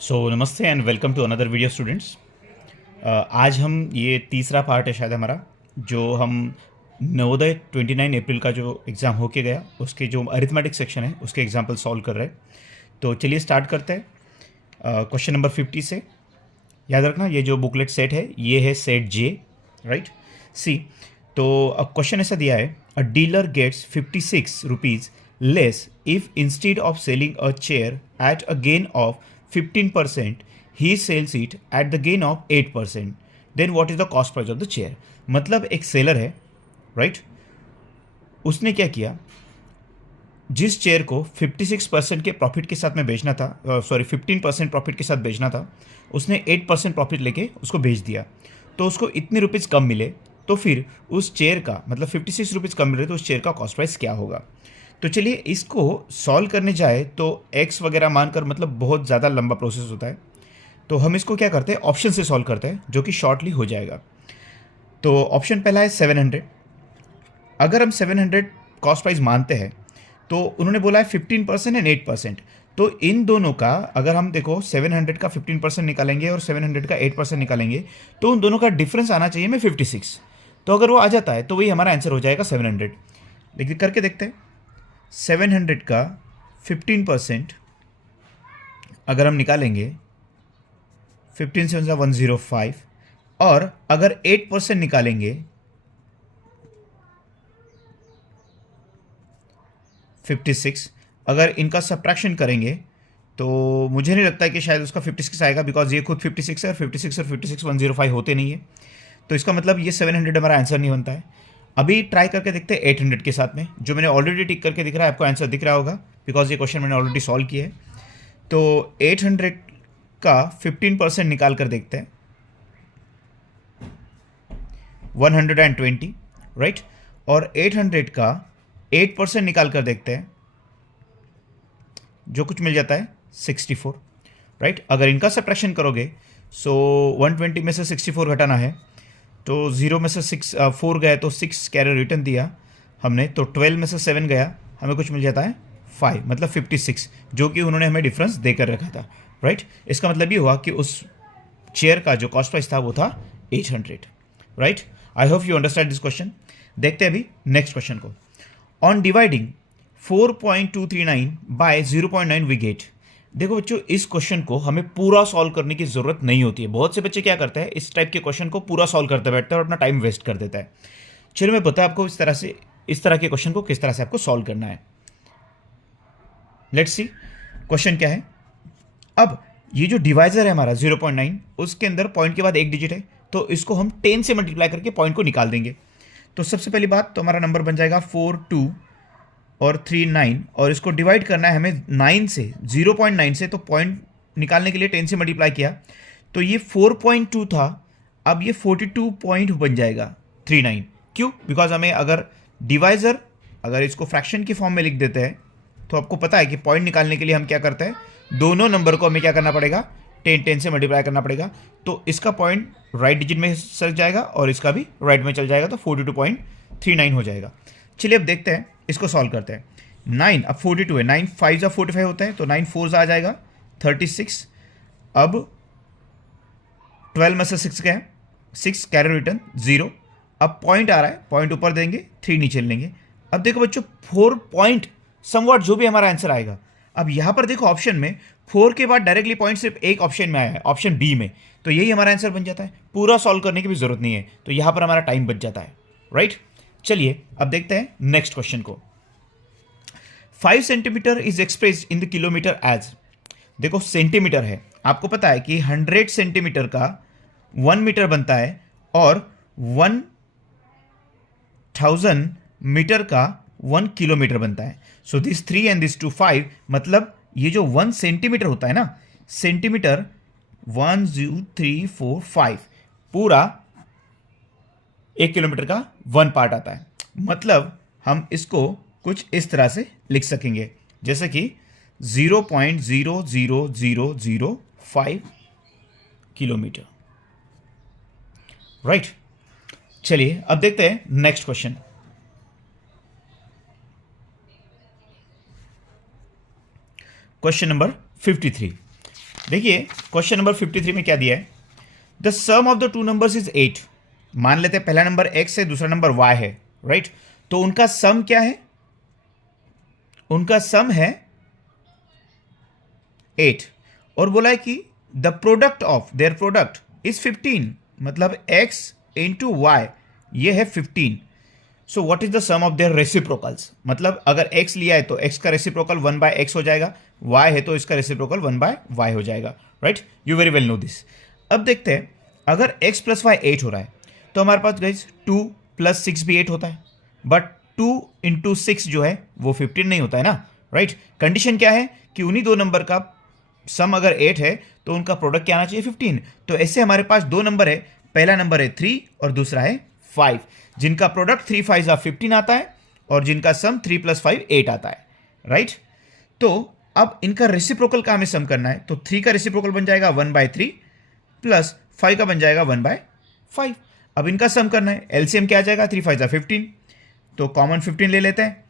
सो नमस्ते and welcome to another video students. आज हम ये तीसरा पार्ट है शायद हमारा, जो हम नवोदय 29 अप्रैल का जो एग्ज़ाम होके गया उसके जो अरिथमेटिक सेक्शन है उसके एग्जाम्पल सॉल्व कर रहे हैं। तो चलिए स्टार्ट करते हैं क्वेश्चन नंबर 50 से। याद रखना ये जो बुकलेट सेट है ये है सेट जे, राइट। सी, तो अब क्वेश्चन ऐसा दिया है, a dealer gets 56 rupees less if instead of selling a chair at a gain of 15% he sells it at the gain of 8%, then what is the cost price of the chair। मतलब एक seller है, right, उसने क्या किया, जिस chair को 56% के profit के साथ में बेचना था, 15% प्रॉफिट के साथ बेचना था, उसने 8% प्रॉफिट लेके उसको बेच दिया। तो उसको इतने रुपीज़ कम मिले, तो फिर उस चेयर का मतलब 56 रुपीज़ कम मिल रहे तो उस चेयर का कॉस्ट प्राइस क्या होगा। तो चलिए इसको सॉल्व करने जाए तो एक्स वगैरह मानकर मतलब बहुत ज़्यादा लंबा प्रोसेस होता है। तो हम इसको क्या करते हैं, ऑप्शन से सॉल्व करते हैं, जो कि शॉर्टली हो जाएगा। तो ऑप्शन पहला है 700। अगर हम 700 कॉस्ट प्राइस मानते हैं तो उन्होंने बोला है 15% एंड 8%। तो इन दोनों का अगर हम देखो 700 का 15% निकालेंगे और 700 का 8% निकालेंगे तो उन दोनों का डिफरेंस आना चाहिए में 56। तो अगर वो आ जाता है तो वही हमारा आंसर हो जाएगा 700। लेकिन करके देखते हैं, 700 का 15% अगर हम निकालेंगे 15 से 105, और अगर 8% निकालेंगे 56, अगर इनका सब्ट्रैक्शन करेंगे तो मुझे नहीं लगता है कि शायद उसका 56 आएगा, बिकॉज ये खुद 56 है और 56 और 56 105 होते नहीं है। तो इसका मतलब ये 700 हमारा आंसर नहीं बनता है। अभी ट्राई करके देखते हैं 800 के साथ में, जो मैंने ऑलरेडी टिक करके दिख रहा है, आपको आंसर दिख रहा होगा बिकॉज ये क्वेश्चन मैंने ऑलरेडी सॉल्व किया है। तो 800 का 15% निकाल कर देखते हैं, 120, राइट। और 800 का 8% निकाल कर देखते हैं, जो कुछ मिल जाता है 64, राइट। अगर इनका सब्ट्रैक्शन करोगे सो 120 में से 64 घटाना है, तो 0 में से 4 गए तो 6 कैरी रिटर्न दिया हमने, तो 12 में से 7 गया, हमें कुछ मिल जाता है 5, मतलब 56, जो कि उन्होंने हमें डिफरेंस देकर रखा था, राइट। इसका मतलब ये हुआ कि उस चेयर का जो कॉस्ट प्राइस था वो था 800, right. I hope you understand this question. देखते हैं अभी नेक्स्ट क्वेश्चन को। On dividing 4.239 by 0.9 we get. देखो बच्चों, इस क्वेश्चन को हमें पूरा सॉल्व करने की जरूरत नहीं होती है। बहुत से बच्चे क्या करते हैं, इस टाइप के क्वेश्चन को पूरा सॉल्व करते बैठते हैं और अपना टाइम वेस्ट कर देता है। चलो मैं बताऊं आपको इस तरह के क्वेश्चन को किस तरह से आपको सॉल्व करना है। लेट्स सी क्वेश्चन क्या है। अब ये जो डिवाइजर है हमारा 0.9, उसके अंदर पॉइंट के बाद एक डिजिट है, तो इसको हम 10 से मल्टीप्लाई करके पॉइंट को निकाल देंगे। तो सबसे पहली बात तो हमारा नंबर बन जाएगा 4 2 और 3 9, और इसको डिवाइड करना है हमें 9 से, 0.9 से। तो पॉइंट निकालने के लिए 10 से मल्टीप्लाई किया, तो ये 4.2 था, अब ये 42 पॉइंट बन जाएगा 39। क्यों? बिकॉज हमें अगर डिवाइजर, अगर इसको फ्रैक्शन की फॉर्म में लिख देते हैं तो आपको पता है कि पॉइंट निकालने के लिए हम क्या करते हैं, दोनों नंबर को हमें क्या करना पड़ेगा, 10 से मल्टीप्लाई करना पड़ेगा। तो इसका पॉइंट राइट डिजिट में चल जाएगा और इसका भी राइट में चल जाएगा, तो 42.39 हो जाएगा। चलिए अब देखते हैं, इसको सॉल्व करते हैं। 9 अब 42 है, 9 5 जा 45 होता है, तो 9 4 आ जाएगा 36। अब 12 में से 6 गए, 6 कैरी रिटर्न 0। अब पॉइंट आ रहा है, पॉइंट ऊपर देंगे, 3 नीचे लेंगे। अब देखो बच्चों 4 पॉइंट समवॉट जो भी हमारा आंसर आएगा। अब यहां पर देखो ऑप्शन में 4 के बाद डायरेक्टली पॉइंट सिर्फ एक ऑप्शन में आया है, ऑप्शन बी में, तो यही हमारा आंसर बन जाता है। पूरा सॉल्व करने की भी जरूरत नहीं है, तो यहां पर हमारा टाइम बच जाता है, राइट। चलिए अब देखते हैं नेक्स्ट क्वेश्चन को। 5 centimetre is expressed in the kilometre as. देखो सेंटीमीटर है, आपको पता है कि 100 सेंटीमीटर का 1 मीटर बनता है और 1000 मीटर का 1 किलोमीटर बनता है। सो दिस 3 एंड दिस 2 5, मतलब ये जो 1 सेंटीमीटर होता है ना, सेंटीमीटर 1 2 3 4 5 पूरा 1 किलोमीटर का 1 पार्ट आता है। मतलब हम इसको कुछ इस तरह से लिख सकेंगे, जैसे कि 0.00005 किलोमीटर, राइट। चलिए अब देखते हैं नेक्स्ट क्वेश्चन। Question number 53। देखिए क्वेश्चन नंबर 53 में क्या दिया है, the sum of the two numbers is 8। मान लेते हैं पहला नंबर x है, दूसरा नंबर y है, राइट। तो उनका सम क्या है, उनका सम है 8, और बोला है कि the product of their product is 15, मतलब x इंटू वाई ये है 15। So what is the sum of their reciprocals, मतलब अगर x लिया है तो x का रेसिप्रोकल 1/x हो जाएगा, y है तो इसका रेसिप्रोकल 1/y हो जाएगा, right. You very well know this. अब देखते हैं अगर x प्लस वाई 8 हो रहा है तो हमारे पास गाइस 2 + 6 भी 8 होता है, बट 2 × 6 जो है वो 15 नहीं होता है ना, राइट। कंडीशन क्या है कि उन्हीं दो नंबर का सम अगर 8 है तो उनका प्रोडक्ट क्या आना चाहिए 15। तो ऐसे हमारे पास दो नंबर है, पहला नंबर है 3 और दूसरा है 5, जिनका प्रोडक्ट 3 5 15 आता है और जिनका सम 3 + 5 8 आता है, राइट। तो अब इनका रेसिप्रोकल का हमें सम करना है, तो 3 का रेसिप्रोकल बन जाएगा 1/3 प्लस 5 का बन जाएगा 1/5। अब इनका सम करना है, एलसीएम क्या आ जाएगा, 3 5 15, तो कॉमन 15 ले लेते हैं,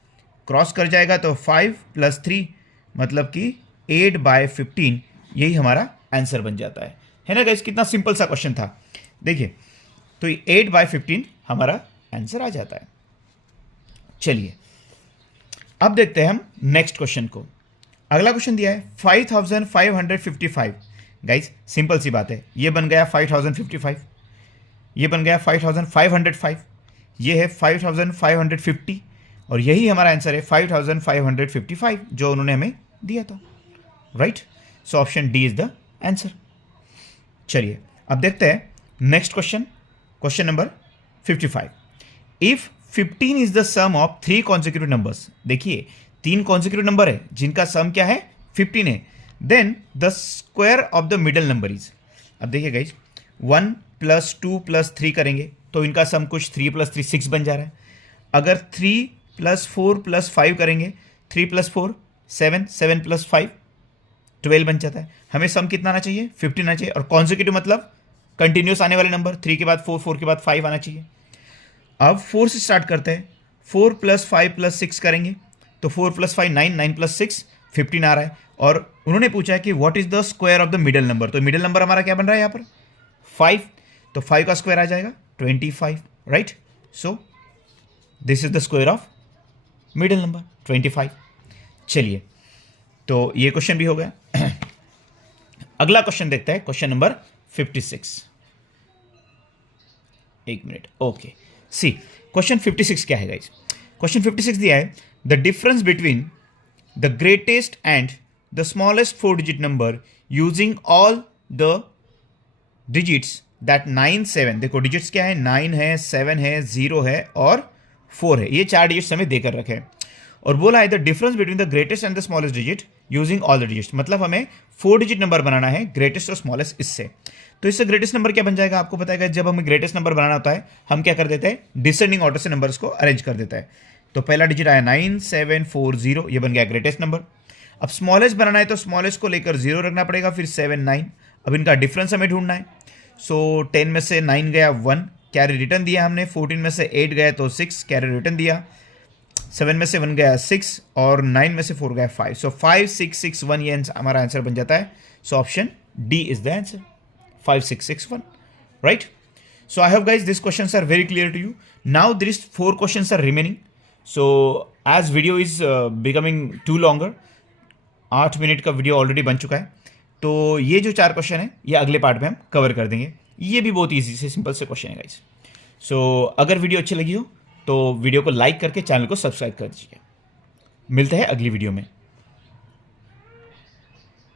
क्रॉस कर जाएगा तो 5 + 3 मतलब कि 8/15, यही हमारा आंसर बन जाता है ना गाइस। कितना सिंपल सा क्वेश्चन था, देखिए। तो 8/15 हमारा आंसर आ जाता है। चलिए अब देखते हैं हम नेक्स्ट क्वेश्चन को। अगला क्वेश्चन दिया है 5555। गाइस सिंपल सी बात है, ये बन गया 5055, ये बन गया 5505, ये है 5550, और यही हमारा आंसर है 5555 जो उन्होंने हमें दिया था, right. So option D is the answer. चलिए अब देखते हैं next question, question number 55। If 15 is the sum of 3 consecutive numbers, देखिए 3 कॉन्सिक्यूटिव नंबर है जिनका सम क्या है 15 है, then the square of the middle number is. अब देखिए गाइज 1 + 2 + 3 करेंगे तो इनका सम कुछ 3 + 3 6 बन जा रहा है। अगर 3 + 4 + 5 करेंगे, 3 + 4 7, 7 + 5 12 बन जाता है। हमें सम कितना आना चाहिए 15 आना चाहिए, और कॉन्सिक्यूटिव मतलब कंटिन्यूस आने वाले नंबर, 3 के बाद 4, 4 के बाद 5 आना चाहिए। अब 4 से स्टार्ट करते हैं, 4 + 5 + 6 करेंगे तो 4 + 5 9, 9 + 6 15 आ रहा है, और उन्होंने पूछा है कि what is the square of the middle number. तो मिडल नंबर हमारा क्या बन रहा है यहाँ पर 5, तो 5 का स्क्वायर आ जाएगा 25, right. So this is the square of middle number 25। चलिए तो ये क्वेश्चन भी हो गया। अगला क्वेश्चन देखते हैं, क्वेश्चन नंबर 56। एक मिनट, ओके। सी क्वेश्चन 56 क्या है गाइस, क्वेश्चन 56 दिया है the difference between the greatest and the smallest 4 digit number using all the digits that 9 7। देखो डिजिट्स क्या है, 9 है, 7 है, 0 है और 4 है, ये 4 डिजिट्स हमें देकर रखे हैं, और बोला है the difference between the greatest and the smallest digit using all the digits, मतलब हमें 4 डिजिट नंबर बनाना है ग्रेटेस्ट और स्मॉलेस्ट इससे। तो इससे ग्रेटेस्ट नंबर क्या बन जाएगा आपको पता है, जब हमें ग्रेटेस्ट नंबर बनाना होता है हम क्या कर देते हैं डिसेंडिंग ऑर्डर से नंबर्स को अरेंज कर देता है। तो पहला डिजिट आया 9 7 4 0, ये बन गया ग्रेटेस्ट नंबर। अब स्मॉलेस्ट बनाना है तो स्मॉलेस्ट को लेकर 0 रखना पड़ेगा, फिर 7 9, अब इनका डिफरेंस हमें ढूंढना है। सो 10 में से 9 गया 1, कैरी रिटर्न दिया हमने, 14 में से 8 गया तो 6 कैरी रिटर्न दिया, 7 में से 1 गया 6 और 9 में से 4 गया 5। सो 5 6 6 1 ये हमारा आंसर बन जाता है। सो option D is the answer 5 6 6 1, right? So I hope guys these questions are very clear to you. Now there is 4 questions are remaining. So as video is becoming too longer, 8 minute का video already बन चुका है, तो ये जो 4 question है ये अगले पार्ट में हम कवर कर देंगे। ये भी बहुत ईजी से सिंपल से क्वेश्चन है गाइस। सो अगर वीडियो अच्छी लगी हो तो वीडियो को लाइक करके चैनल को सब्सक्राइब कर दीजिए। मिलते हैं अगली वीडियो में।